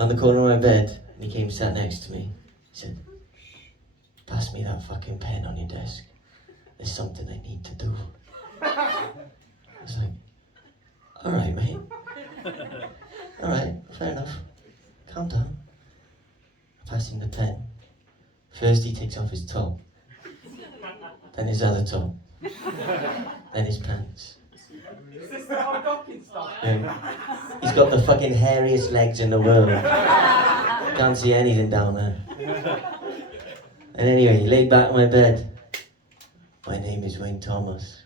on the corner of my bed, and he came sat next to me. He said, pass me that fucking pen on your desk. There's something I need to do. I was like, all right, mate. All right, fair enough. Calm down. I pass him the pen. First he takes off his top, then his other top, then his pants. Is this the whole docking style? He's got the fucking hairiest legs in the world. Can't see anything down there. And anyway, he laid back on my bed. My name is Wayne Thomas,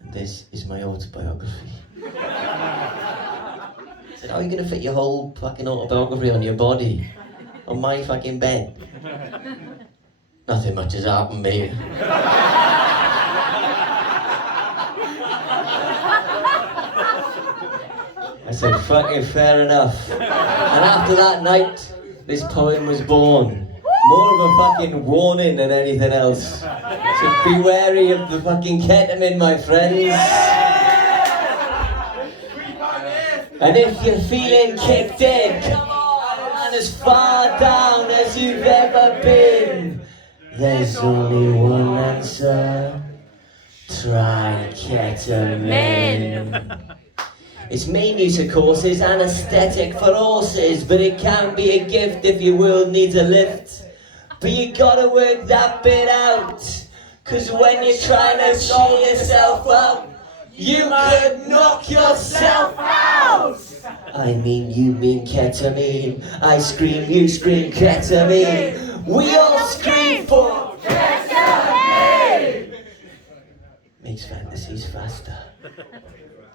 and this is my autobiography. I said, how are you going to fit your whole fucking autobiography on your body? On my fucking bed? Nothing much has happened, mate. I said, fucking fair enough. And after that night, this poem was born. More of a fucking warning than anything else. So be wary of the fucking ketamine, my friends. And if you're feeling kicked in, come on, and as far down as you've ever been, there's only one answer. Try ketamine. Its main use, of course, is anaesthetic for horses, but it can be a gift if your world needs a lift. But you gotta work that bit out, 'cause when you're trying to cheer yourself up, you could knock yourself out! I mean, you mean ketamine. I scream, you scream ketamine. We all scream for ketamine! Makes fantasies faster.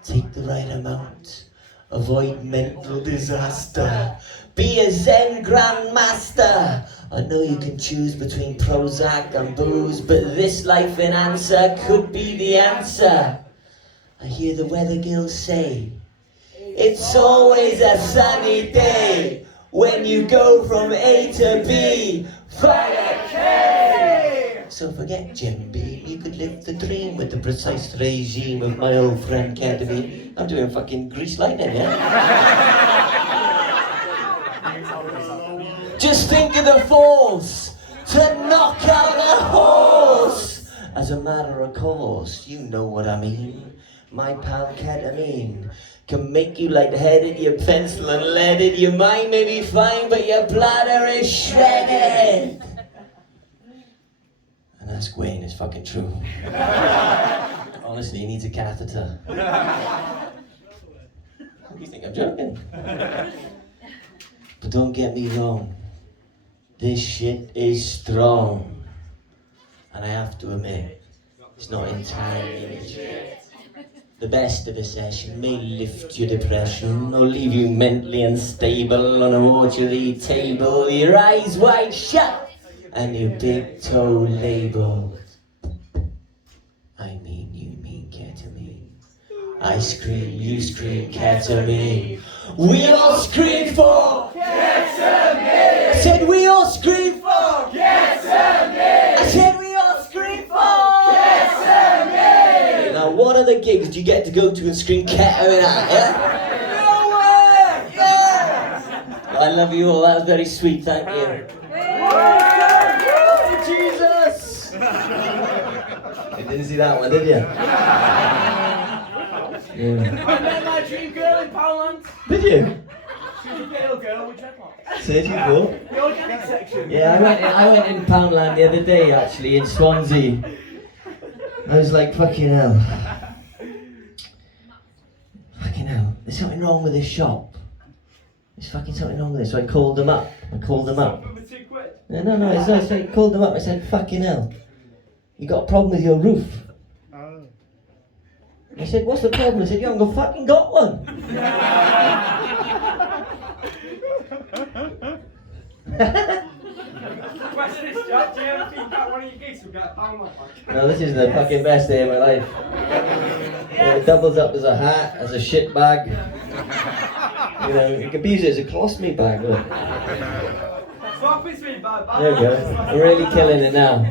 Take the right amount. Avoid mental disaster. Be a Zen grandmaster. I know you can choose between Prozac and booze, but this life enhancer could be the answer. I hear the weather girls say, it's always a sunny day when you go from A to B. Find a K! So forget Jim Beam, you could live the dream with the precise regime of my old friend ketamine. I'm doing fucking grease lightning, yeah? Just think of the force to knock out a horse. As a matter of course, you know what I mean. My pal ketamine can make you lightheaded, your pencil and leaded. Your mind may be fine, but your bladder is shredded. And ask Wayne, it's fucking true. Honestly, he needs a catheter. You think I'm joking? But don't get me wrong. This shit is strong. And I have to admit, it's not entirely legit. The best of a session may lift your depression or leave you mentally unstable on a mortuary table, your eyes wide shut and your big toe labeled. I mean, you mean ketamine. I scream, you scream ketamine. We all scream for ketamine. I said we all scream for ketamine. I said we all scream for ketamine. Now what other gigs do you get to go to and scream ketamine at, yeah? Nowhere! Yes! I love you all, that was very sweet, thank you. Jesus! You didn't see that one, did you? Yeah. I met my dream girl in Poundland. Did you? She's a little girl with dreadlocks. So did you go? The organic section. Yeah, I went in Poundland the other day actually, in Swansea. I was like, fucking hell. Fucking hell, there's something wrong with this shop. There's fucking something wrong with this. So I called them up. For £2 quid. No, it's not. So I called them up. I said, fucking hell, you got a problem with your roof. He said, what's the problem? I said, you haven't fucking got one. Question is, Jack, do you ever think that one of your gigs will get a Poundland? No, this is the fucking best day of my life. It doubles up as a hat, as a shit bag. You know, you can use it as a colostomy bag. Look. Swap it with bad. There we go. I'm really killing it now.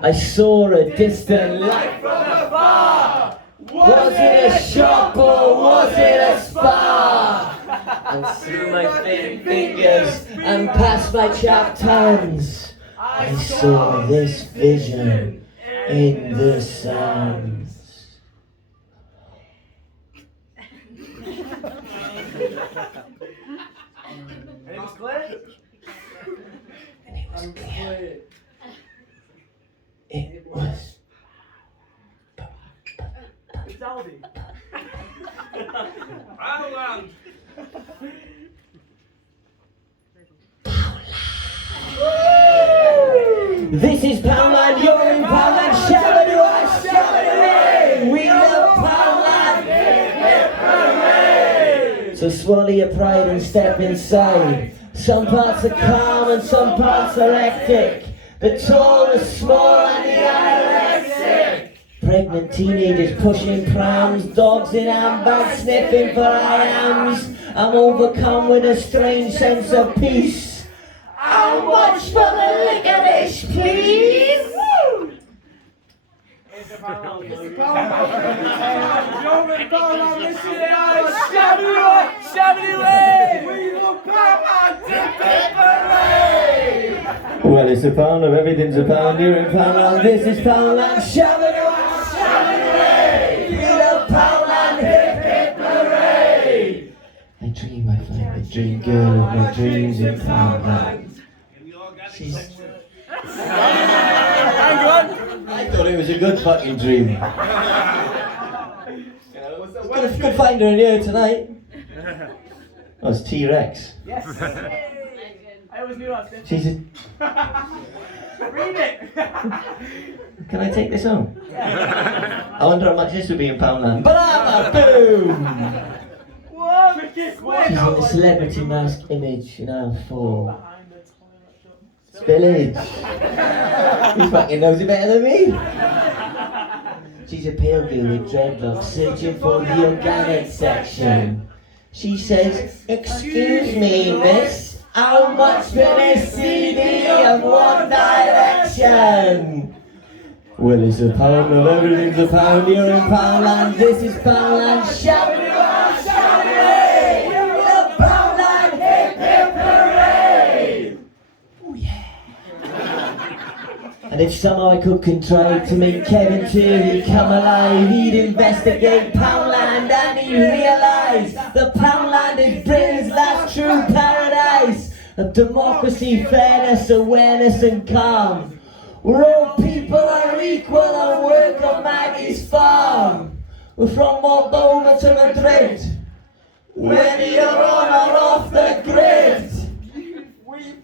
I saw a distant light from afar. Was it a shop or was it a spa? and through my thin fingers and past my chapped hands, I saw this vision in the sands. And it was clear? And it was clear. It was. It's Aldi. Poundland. This is Poundland, you're in Poundland, shout to us, shout away! We love Poundland! So swallow your pride and step inside. Some parts are calm and some parts are hectic. The tall, the small and the anorexic. Pregnant teenagers pushing prams, dogs in handbags sniffing for I-ams. I'm overcome with a strange sense of peace. How much for the licorice, please? Woo! It's a Poundland. It's a Poundland. You're in Poundland, listen to us. Shabby way. We love Poundland. Dip it parade. Well, it's a pound of everything's a pound. You're in Poundland, this is Poundland. Shabby way. We love Poundland, hip hip parade. I dream I find the dream girl of my dreams in Poundland. She's... I thought it was a good fucking dream. You know, could find her in here tonight. Oh, it's T-Rex. Yes. I always knew that. She's a... Read it. Can I take this home? Yeah. I wonder how much this would be in Poundland. Banana, boom! Whoa, She's in the celebrity mask image in aisle 4. Spillage. He fucking knows it better than me. She's a pale girl with dreadlocks searching for the organic section. She says, "Excuse me, miss, how much for this CD of One Direction?" Well, it's a pound of everything's a pound. You're in Poundland, this is Poundland. Shout it out, shout it away! You're in Poundland, hip hip hooray! Oh yeah. And if somehow I could contrive to make Kevin Turley come alive, he'd investigate Poundland and he'd realise that Poundland is Britain's last true paradise of democracy, fairness, awareness and calm, where all people are equal and work on Maggie's farm. We're from Moldova to Madrid, whether you're on or off the grid.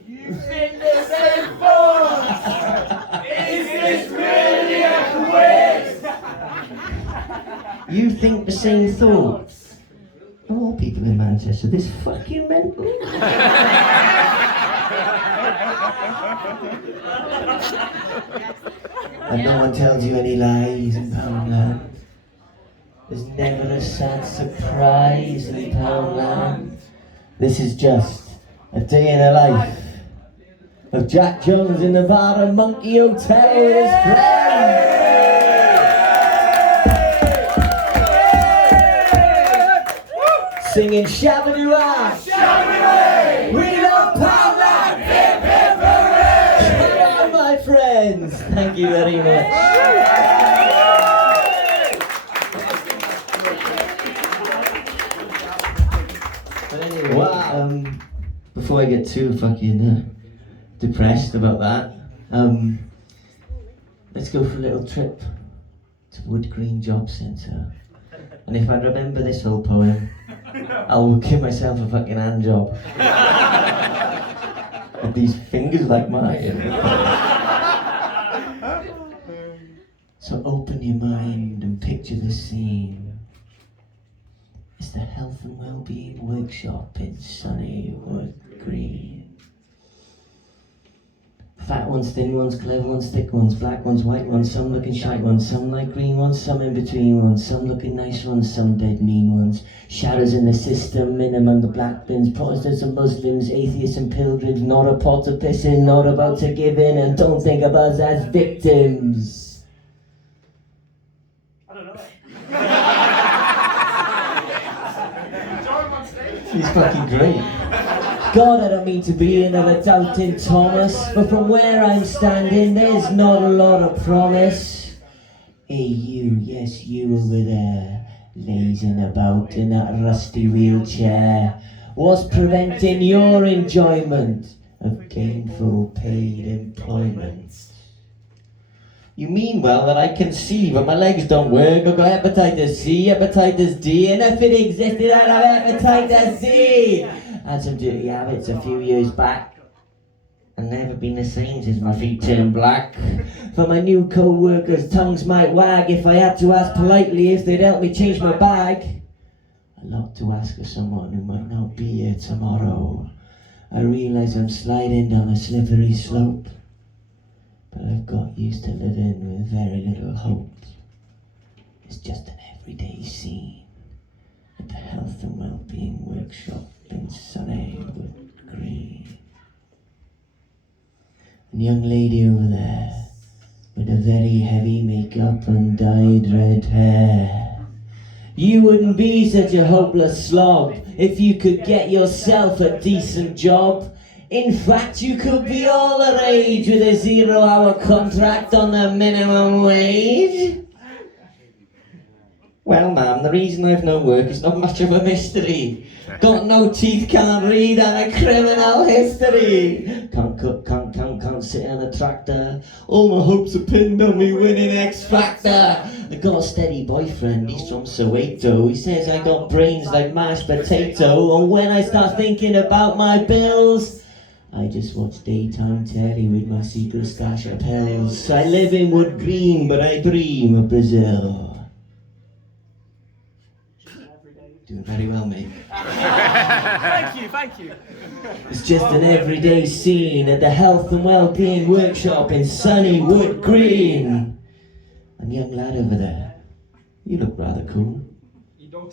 You've been the same force. Is this really a quiz? You think the same thoughts? All people in Manchester, this fucking mental. And no one tells you any lies in Poundland. There's never a sad surprise in Poundland. This is just a day in the life of Jack Jones in the bar at Monkey Hotel with his friends. Singing Shabba-doo-ah, Shabba-doo-ay, we love Poundland, hip hip hooray! Come on, my friends, thank you very much. But anyway, wow. Before I get too fucking depressed about that, let's go for a little trip to Wood Green Job Centre. And if I remember this whole poem, I'll give myself a fucking hand job. With these fingers like mine. So open your mind and picture the scene. It's the health and well-being workshop in sunny Wood Green. Fat ones, thin ones, clever ones, thick ones, black ones, white ones, some looking shite ones, some like green ones, some in between ones, some looking nice ones, some dead mean ones. Shadows in the system, in among the black bins, Protestants and Muslims, atheists and pilgrims, not a pot to piss in, not about to give in, and don't think of us as victims. I don't know. Join on stage. She's fucking great. God, I don't mean to be another doubting Thomas, but from where I'm standing, there's not a lot of promise. Hey you, yes you over there, lazing about in that rusty wheelchair. What's preventing your enjoyment of gainful paid employment? You mean well that I can see, but my legs don't work. I've got hepatitis C, hepatitis D, and if it existed I'd have hepatitis C. Had some dirty habits a few years back. I've never been the same since my feet turned black. For my new co-workers, tongues might wag if I had to ask politely if they'd help me change my bag. A lot to ask of someone who might not be here tomorrow. I realise I'm sliding down a slippery slope, but I've got used to living with very little hope. It's just an everyday scene at the Health and Wellbeing Workshop in sunny Wood Green. And young lady over there with a very heavy makeup and dyed red hair. You wouldn't be such a hopeless slog if you could get yourself a decent job. In fact, you could be all the rage with a 0-hour contract on the minimum wage. Well, ma'am, the reason I've no work is not much of a mystery. Got no teeth, can't read, and a criminal history. Can't cook, can't sit on a tractor. All my hopes are pinned on me winning X Factor. I got a steady boyfriend, he's from Soweto. He says I got brains like mashed potato. And when I start thinking about my bills, I just watch daytime telly with my secret stash of pills. I live in Wood Green, but I dream of Brazil. Doing very well, mate. Thank you. It's just an everyday scene at the Health and Wellbeing Workshop in sunny Wood Green. And young lad over there, you look rather cool. You don't.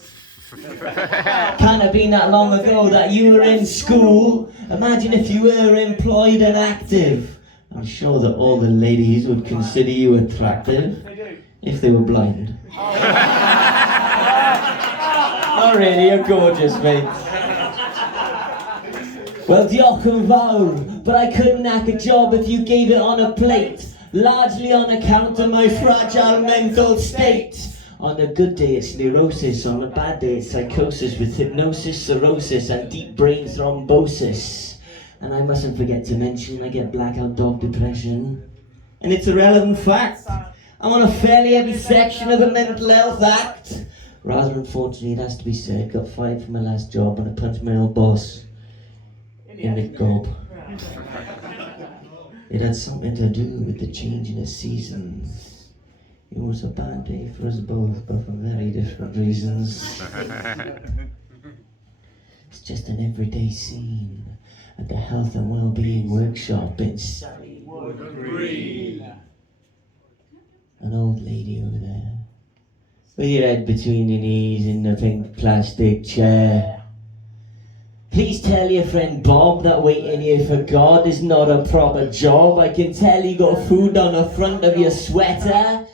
Can't have been that long ago that you were in school. Imagine if you were employed and active. I'm sure that all the ladies would consider you attractive. They do. If they were blind. Not really, you're gorgeous, mate. Well, diolch yn fawr, but I couldn't knack a job if you gave it on a plate. Largely on account of my fragile mental state. On a good day it's neurosis, on a bad day it's psychosis with hypnosis, cirrhosis and deep brain thrombosis. And I mustn't forget to mention I get blackout dog depression. And it's a relevant fact, I'm on a fairly heavy section of the Mental Health Act. Rather unfortunately, it has to be said, got fired from my last job and I punched my old boss in the gob. It had something to do with the change in the seasons. It was a bad day for us both, but for very different reasons. It's just an everyday scene at the Health and Wellbeing Workshop in sunny Wood Green. An old lady over there, with your head between your knees in the pink plastic chair. Please tell your friend Bob that waiting here for God is not a proper job. I can tell you got food on the front of your sweater,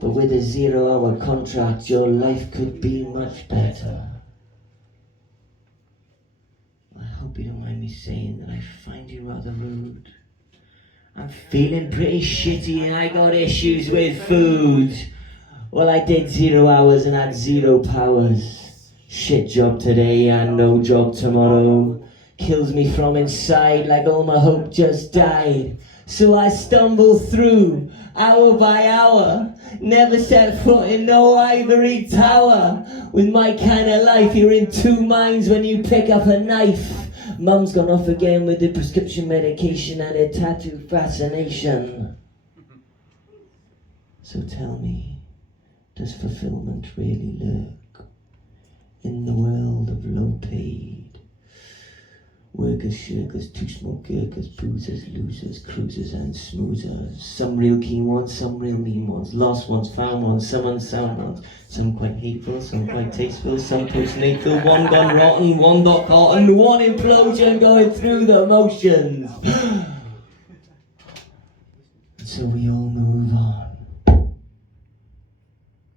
but with a 0-hour contract your life could be much better. I hope you don't mind me saying that I find you rather rude. I'm feeling pretty shitty and I got issues with food. Well, I did 0 hours and had 0 powers. Shit job today and no job tomorrow. Kills me from inside like all my hope just died. So I stumble through, hour by hour. Never set foot in no ivory tower. With my kind of life, you're in two minds when you pick up a knife. Mum's gone off again with the prescription medication and a tattoo fascination. So tell me, does fulfillment really lurk in the world of low paid? Workers, shirkers, two smoke gurkers, boozers, losers, cruisers and smoozers. Some real keen ones, some real mean ones, lost ones, found ones, some unsound ones. Some quite hateful, some quite tasteful, some postnatal, one gone rotten, one got hot, and one implosion going through the motions. And so we all move on.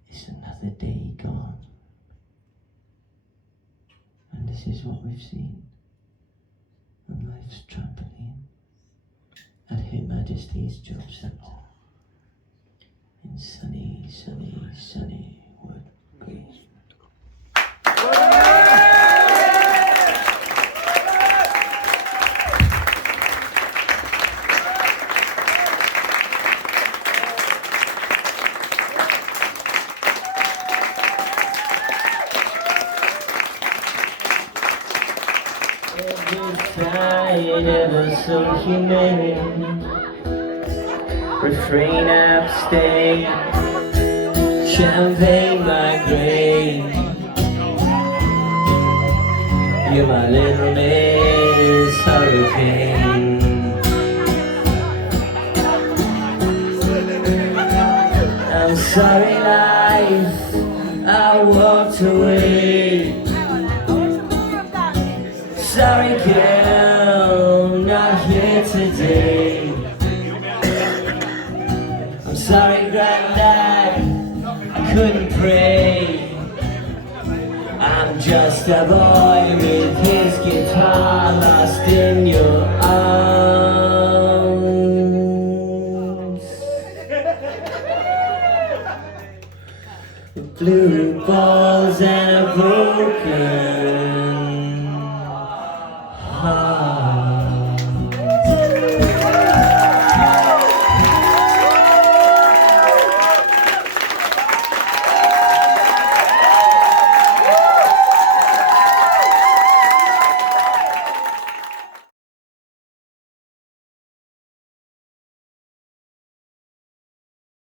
It's another day gone. And this is what we've seen on life's trampoline at Her Majesty's Job Centre in sunny, sunny, sunny Wood Green. Every side ever so humane, refrain, abstain, champagne migraine. You're my little Miss Hurricane. I'm sorry life, I walked away. Sorry girl, not here today. I'm sorry granddad, I couldn't pray. I'm just a boy with his guitar lost in your arms. Blue balls and a broken